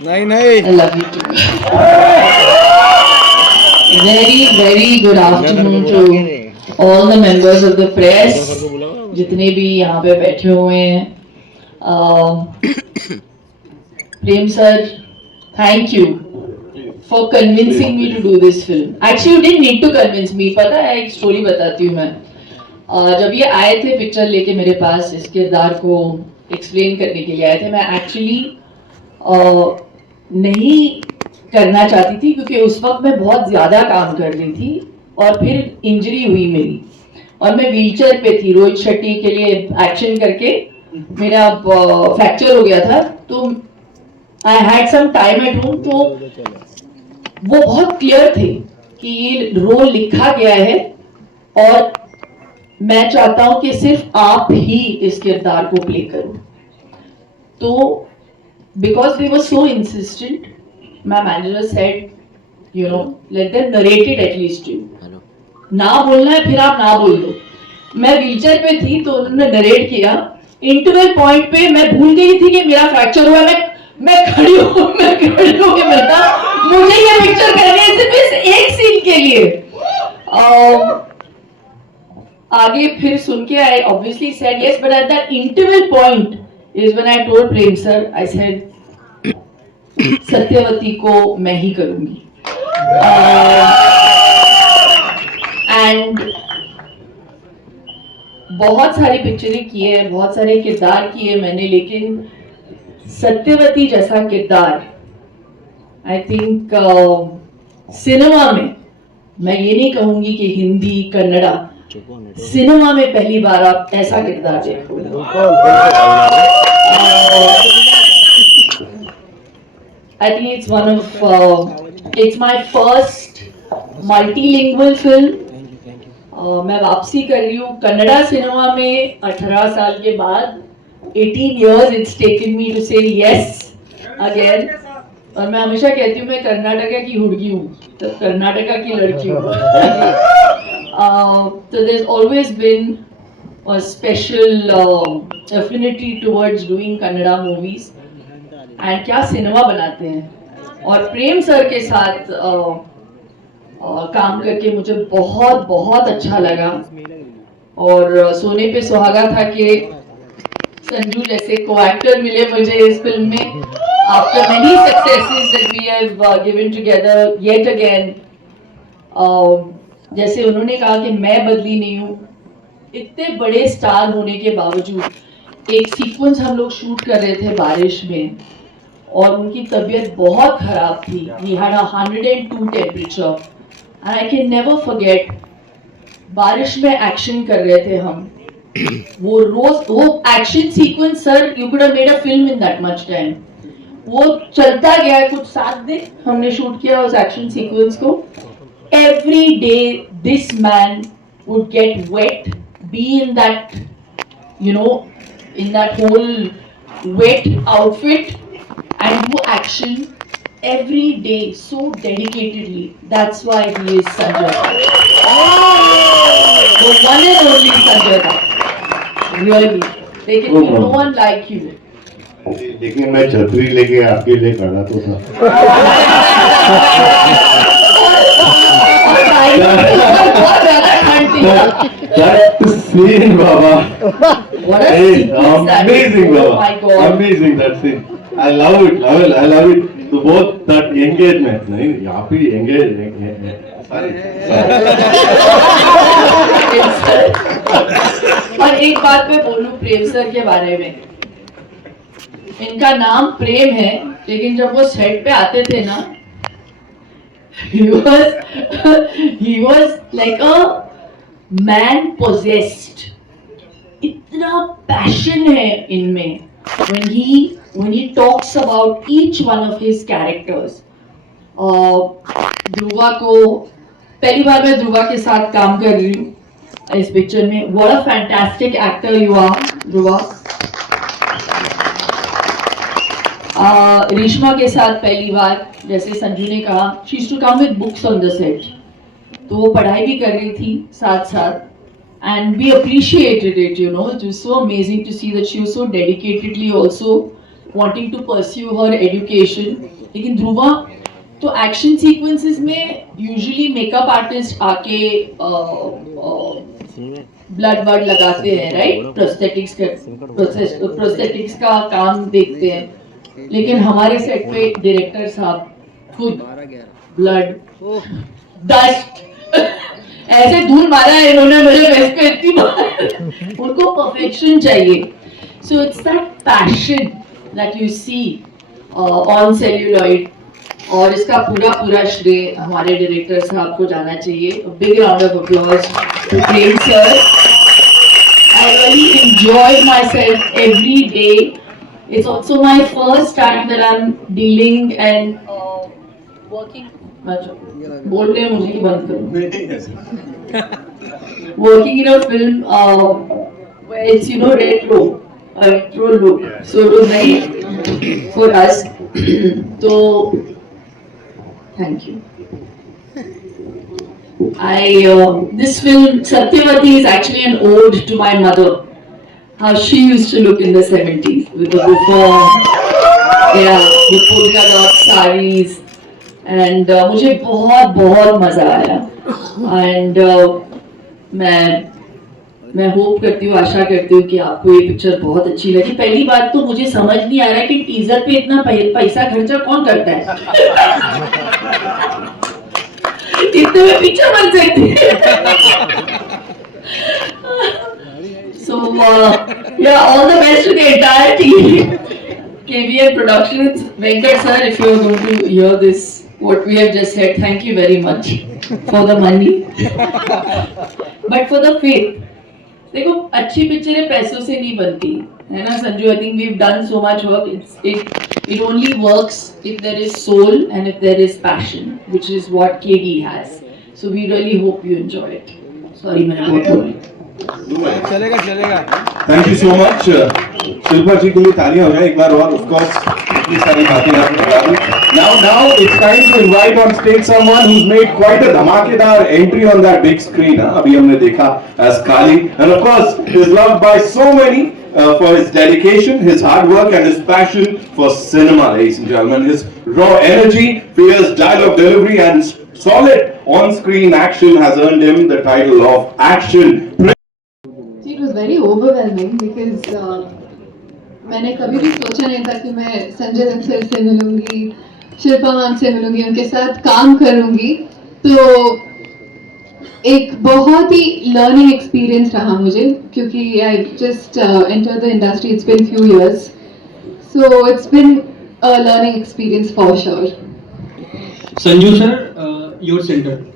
नहीं नहीं I love you too. Very good afternoon to all the members of the press, जितने भी यहाँ पे बैठे हुए हैं. प्रेम sir, thank you for convincing me to do this film. Actually, you didn't need to convince me. पता है, एक स्टोरी बताती हूँ मैं. जब ये आए थे पिक्चर लेके मेरे पास, इस किरदार को एक्सप्लेन करने के लिए आए थे. मैं एक्चुअली नहीं करना चाहती थी क्योंकि उस वक्त मैं बहुत ज़्यादा काम कर रही थी और फिर इंजरी हुई मेरी और मैं व्हीलचेयर पे थी. रोहित शेट्टी के लिए एक्शन करके मेरा फ्रैक्चर हो गया था, तो I had some time at home. तो वो बहुत क्लियर थे कि ये रोल लिखा गया है और मैं चाहता हूं कि सिर्फ आप ही इस किरदार को प्ले करो. तो because they were so insistent, my manager said, you know, let them narrate it at least. You ना बोलना है फिर आप ना बोल दो. मैं व्हीलचेयर पे थी तो उन्होंने नरेट किया. इंटरवल पॉइंट पे मैं भूल गई थी कि मेरा फ्रैक्चर हुआ. मैं खड़ी होके बता, मुझे ये पिक्चर करनी है सिर्फ इस एक सीन के लिए. आगे फिर सुन के I obviously said yes, but at that interval point is when I told Prem sir, I said Satyavati को मैं ही करूंगी. एंड बहुत सारी पिक्चरें की है, बहुत सारे किरदार किए मैंने, लेकिन सत्यवती जैसा किरदार आई थिंक सिनेमा में, मैं ये नहीं कहूंगी कि हिंदी कन्नड़ा, सिनेमा में पहली बार आप ऐसा किरदार देखोगे. I think it's one of its my first multilingual film. मैं वापसी कर रही हूँ कन्नड़ा सिनेमा में 18 साल के बाद. 18 years it's taken me to say yes again. और मैं हमेशा कहती हूँ मैं कर्नाटका की हुड़गी हूँ, तो कर्नाटका की लड़की हूँ. So there's always been a special affinity towards doing Kannada movies. And क्या सिनेमा बनाते हैं. और प्रेम सर के साथ काम करके मुझे बहुत बहुत अच्छा लगा. और सोने पे सुहागा था कि संजू जैसे को एक्टर मिले मुझे इस फिल्म में. After many successes that we have given together yet again, जैसे उन्होंने कहा कि मैं बदली नहीं हूँ. इतने बड़े स्टार होने के बावजूद एक सीक्वेंस हम लोग शूट कर रहे थे बारिश में और उनकी तबीयत बहुत खराब थी. We had 102 temperature and I can never forget. बारिश में एक्शन कर रहे थे हम. वो action sequence sir, you could have made a film in that much time. वो चलता गया कुछ 7 दिन हमने शूट किया उस एक्शन सीक्वेंस को. Every day this man would get wet, be in that, you know, in that whole wet outfit and do action every day so dedicatedly. That's why he is Sanjay. The one and only Sanjay. Really. लेकिन no one like you. लेकिन मैं छतरी लेके आपके लिए खड़ा तो था. That scene, Baba. What a sequence that is. Amazing, Oh Baba. my God. Amazing that scene. I love it. I love it. So both that engagement. नहीं, यहाँ पे engage. और एक बात मैं बोलूं प्रेम सर के बारे में. इनका नाम प्रेम है, लेकिन जब वो सेट पे आते थे ना, he was like a man possessed. इतना पैशन है इनमें when he talks about each one of his characters. Dhruva को पहली बार मैं ध्रुवा के साथ काम कर रही हूँ इस पिक्चर में. What a fantastic actor you are, Dhruva. Reshma के साथ पहली बार, जैसे संजू ने कहा, she used to come with books on the set. तो वो पढ़ाई भी कर रही थी साथ साथ. And we appreciated it, you know. It was so amazing to see that she was so dedicatedly also wanting to pursue her education. लेकिन ध्रुवा तो एक्शन सीक्वेंसेस में यूजुअली मेकअप आर्टिस्ट आके ब्लड वर्ड लगाते हैं, राइट? प्रोस्थेटिक्स का काम देखते हैं, लेकिन हमारे सेट पे डायरेक्टर साहब खुद ब्लड डस्ट ऐसे धूल मारा है इन्होंने मेरे वेस्ट पे इतनी बार। उनको परफेक्शन चाहिए, so it's that passion that you see on celluloid, और इसका पूरा श्रेय हमारे डायरेक्टर साहब को जाना चाहिए। Big round of applause to Prem sir. I really enjoyed myself every day. It's also my first time that I'm dealing and working. बोल रहे हैं मुझे ही बंद करो। Working in a film where it's retro look, so it was nice for us. So thank you. This film Satyavati is actually an ode to my mother, how she used to look in the 70s with the uniform, the polka dot sarees, and मुझे बहुत मजा आया, and मैं hope करती हूँ, आशा करती हूँ कि आपको ये पिक्चर बहुत अच्छी लगी। पहली बात तो मुझे समझ नहीं आ रहा है कि टीजर पे इतना पैसा खर्चा कौन करता है। इतने में पीछे बन सकते। So all the best to the entire team, KVN Productions. Venkat sir, if you are going to hear this, what we have just said, thank you very much for the money, but for the faith. देखो, अच्छी पिक्चरें पैसों से नहीं बनती है ना Sanju? I think we've done so much work. It only works if there is soul and if there is passion, which is what KD has. So we really hope you enjoy it. Sorry, मैंने बहुत बोला। चलेगा। Thank you so much Shilpa ji, के लिए तालियां हो जाए एक बार और। ऑफ कोर्स इतनी सारी बातें आपने बता दी। Now it's time to invite on stage someone who's made quite a धमाकेदार entry on that big screen. अभी हमने देखा as Kali, and of course is loved by so many for his dedication, his hard work, and his passion for cinema, ladies and gentlemen. His raw energy, fierce dialogue delivery, and solid on-screen action has earned him the title of Action Prince. It was very overwhelming because मैंने कभी भी सोचा नहीं था कि मैं Sanjay Dutt sir से मिलूंगी, शिल्पा मैम से मिलूंगी, उनके साथ काम करूंगी। तो एक बहुत ही लर्निंग एक्सपीरियंस रहा मुझे, क्योंकि I just enter the industry, it's been few years, so it's been a learning experience for sure. Sanju sir, your centre.